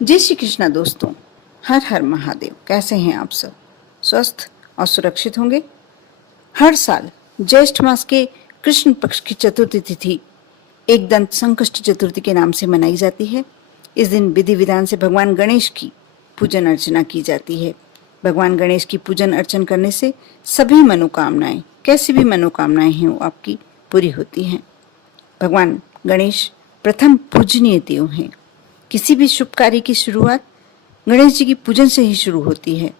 जय श्री कृष्णा दोस्तों। हर हर महादेव। कैसे हैं आप सब? स्वस्थ और सुरक्षित होंगे। हर साल ज्येष्ठ मास के कृष्ण पक्ष की चतुर्थी तिथि एकदंत संकष्टी चतुर्थी के नाम से मनाई जाती है। इस दिन विधि विधान से भगवान गणेश की पूजन अर्चना की जाती है। भगवान गणेश की पूजन अर्चन करने से सभी मनोकामनाएं, कैसी भी मनोकामनाएं हैं, वो आपकी पूरी होती हैं। भगवान गणेश प्रथम पूजनीय देव हैं। किसी भी शुभ कार्य की शुरुआत गणेश जी की पूजन से ही शुरू होती है।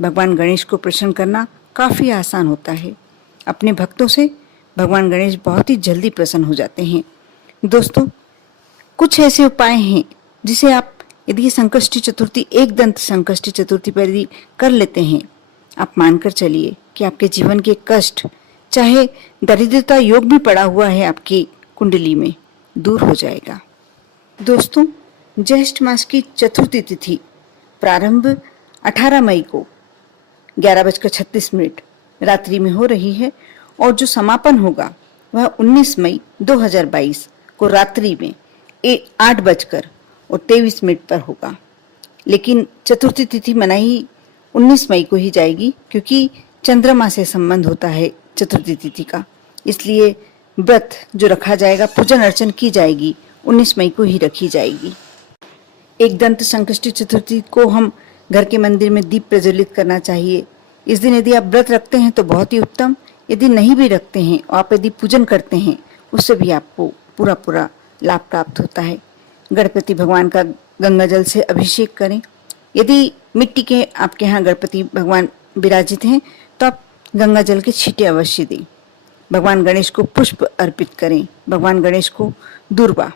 भगवान गणेश को प्रसन्न करना काफ़ी आसान होता है। अपने भक्तों से भगवान गणेश बहुत ही जल्दी प्रसन्न हो जाते हैं। दोस्तों, कुछ ऐसे उपाय हैं जिसे आप यदि संकष्टी चतुर्थी, एकदंत संकष्टी चतुर्थी पर यदि कर लेते हैं, आप मानकर चलिए कि आपके जीवन के कष्ट, चाहे दरिद्रता योग भी पड़ा हुआ है आपकी कुंडली में, दूर हो जाएगा। दोस्तों, ज्येष्ठ मास की चतुर्थी तिथि प्रारंभ 18 मई को 11:36 रात्रि में हो रही है और जो समापन होगा वह 19 मई 2022 को रात्रि में 8:23 पर होगा। लेकिन चतुर्थी तिथि मनाई 19 मई को ही जाएगी, क्योंकि चंद्रमा से संबंध होता है चतुर्थी तिथि का। इसलिए व्रत जो रखा जाएगा, पूजन अर्चन की जाएगी, 19 मई को ही रखी जाएगी। एकदंत संकष्टी चतुर्थी को हम घर के मंदिर में दीप प्रज्वलित करना चाहिए। इस दिन यदि आप व्रत रखते हैं तो बहुत ही उत्तम। यदि नहीं भी रखते हैं, आप यदि पूजन करते हैं, उससे भी आपको पूरा लाभ प्राप्त होता है। गणपति भगवान का गंगा जल से अभिषेक करें। यदि मिट्टी के आपके यहाँ गणपति भगवान विराजित हैं तो आप गंगा जल के छींटे अवश्य दें। भगवान गणेश को पुष्प अर्पित करें। भगवान गणेश को दूर्वा,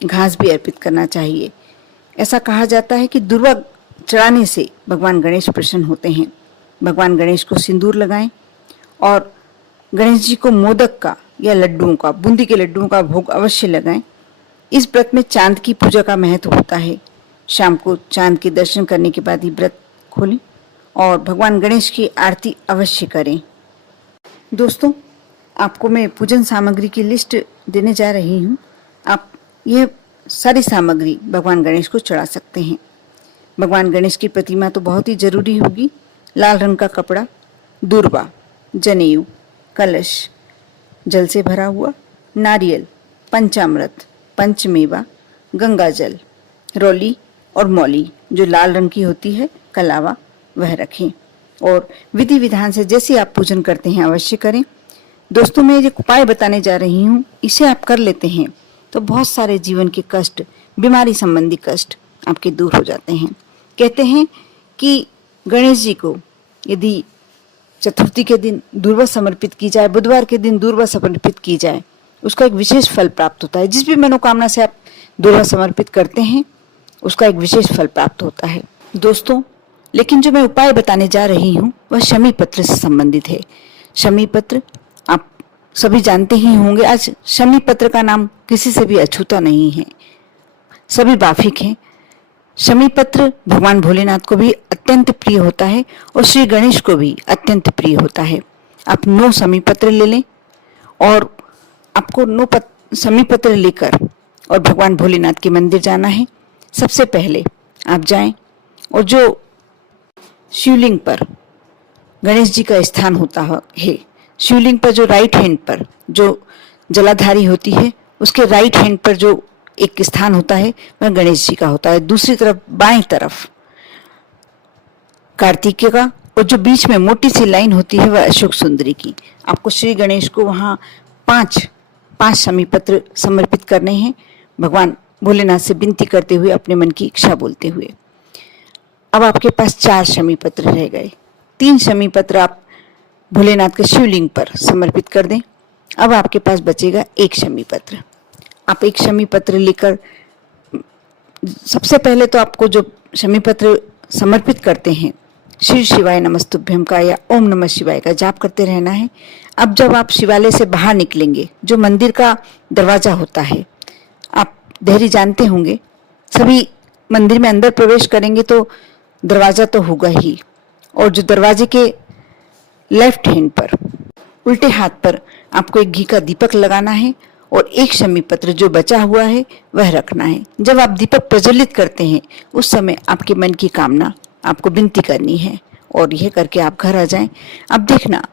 घास भी अर्पित करना चाहिए। ऐसा कहा जाता है कि दूर्वा चढ़ाने से भगवान गणेश प्रसन्न होते हैं। भगवान गणेश को सिंदूर लगाएं और गणेश जी को मोदक का या लड्डुओं का, बूंदी के लड्डुओं का भोग अवश्य लगाएं। इस व्रत में चांद की पूजा का महत्व होता है। शाम को चांद के दर्शन करने के बाद ही व्रत खोलें और भगवान गणेश की आरती अवश्य करें। दोस्तों, आपको मैं पूजन सामग्री की लिस्ट देने जा रही हूँ। आप यह सारी सामग्री भगवान गणेश को चढ़ा सकते हैं। भगवान गणेश की प्रतिमा तो बहुत ही जरूरी होगी। लाल रंग का कपड़ा, दूर्वा, जनेऊ, कलश, जल से भरा हुआ, नारियल, पंचामृत, पंचमेवा, गंगा जल, रौली और मौली जो लाल रंग की होती है, कलावा, वह रखें और विधि विधान से जैसे आप पूजन करते हैं अवश्य करें। दोस्तों, मैं जो उपाय बताने जा रही हूँ, इसे आप कर लेते हैं तो बहुत सारे जीवन के कष्ट, बीमारी संबंधी कष्ट आपके दूर हो जाते हैं। कहते हैं कि गणेश जी को यदि चतुर्थी के दिन दूर्वा समर्पित की जाए, बुधवार के दिन दूर्वा समर्पित की जाए, उसका एक विशेष फल प्राप्त होता है। जिस भी मनोकामना से आप दूर्वा समर्पित करते हैं, उसका एक विशेष फल प्राप्त होता है। दोस्तों, लेकिन जो मैं उपाय बताने जा रही हूँ वह शमी पत्र से संबंधित है। शमी पत्र आप सभी जानते ही होंगे। आज शमी पत्र का नाम किसी से भी अछूता नहीं है, सभी वाफिक हैं। शमी पत्र भगवान भोलेनाथ को भी अत्यंत प्रिय होता है और श्री गणेश को भी अत्यंत प्रिय होता है। आप 9 शमी पत्र ले लें और आपको 9 शमी पत्र लेकर और भगवान भोलेनाथ के मंदिर जाना है। सबसे पहले आप जाएं और जो शिवलिंग पर गणेश जी का स्थान होता है, शिवलिंग पर जो राइट हैंड पर जो जलाधारी होती है, उसके राइट हैंड पर जो एक स्थान होता है वह गणेश जी का होता है। दूसरी तरफ बाएं तरफ कार्तिकेय का और जो बीच में मोटी सी लाइन होती है वह अशोक सुंदरी की। आपको श्री गणेश को वहां पांच शमी पत्र समर्पित करने हैं, भगवान भोलेनाथ से विनती करते हुए, अपने मन की इच्छा बोलते हुए। अब आपके पास 4 शमी पत्र रह गए। 3 शमी पत्र आप भोलेनाथ के शिवलिंग पर समर्पित कर दें। अब आपके पास बचेगा 1 शमी पत्र। आप 1 शमी पत्र लेकर सबसे पहले तो आपको जो शमी पत्र समर्पित करते हैं, श्री शिवाय नमस्तुभ्यम का या ओम नमः शिवाय का जाप करते रहना है। अब जब आप शिवालय से बाहर निकलेंगे, जो मंदिर का दरवाजा होता है, आप देहरी जानते होंगे, सभी मंदिर में अंदर प्रवेश करेंगे तो दरवाजा तो होगा ही, और जो दरवाजे के लेफ्ट हैंड पर, उल्टे हाथ पर आपको एक घी का दीपक लगाना है और एक शमी पत्र जो बचा हुआ है वह रखना है। जब आप दीपक प्रज्वलित करते हैं उस समय आपके मन की कामना आपको विनती करनी है और यह करके आप घर आ जाएं। अब देखना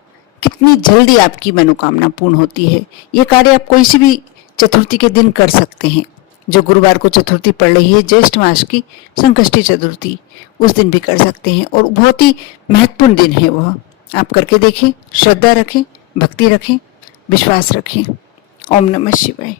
कितनी जल्दी आपकी मनोकामना पूर्ण होती है। यह कार्य आप कोई सी भी चतुर्थी के दिन कर सकते हैं। जो गुरुवार को चतुर्थी पड़ रही है, ज्येष्ठ मास की संकष्टी चतुर्थी, उस दिन भी कर सकते हैं और बहुत ही महत्वपूर्ण दिन है वह। आप करके देखें, श्रद्धा रखें, भक्ति रखें, विश्वास रखें। ओम नमः शिवाय।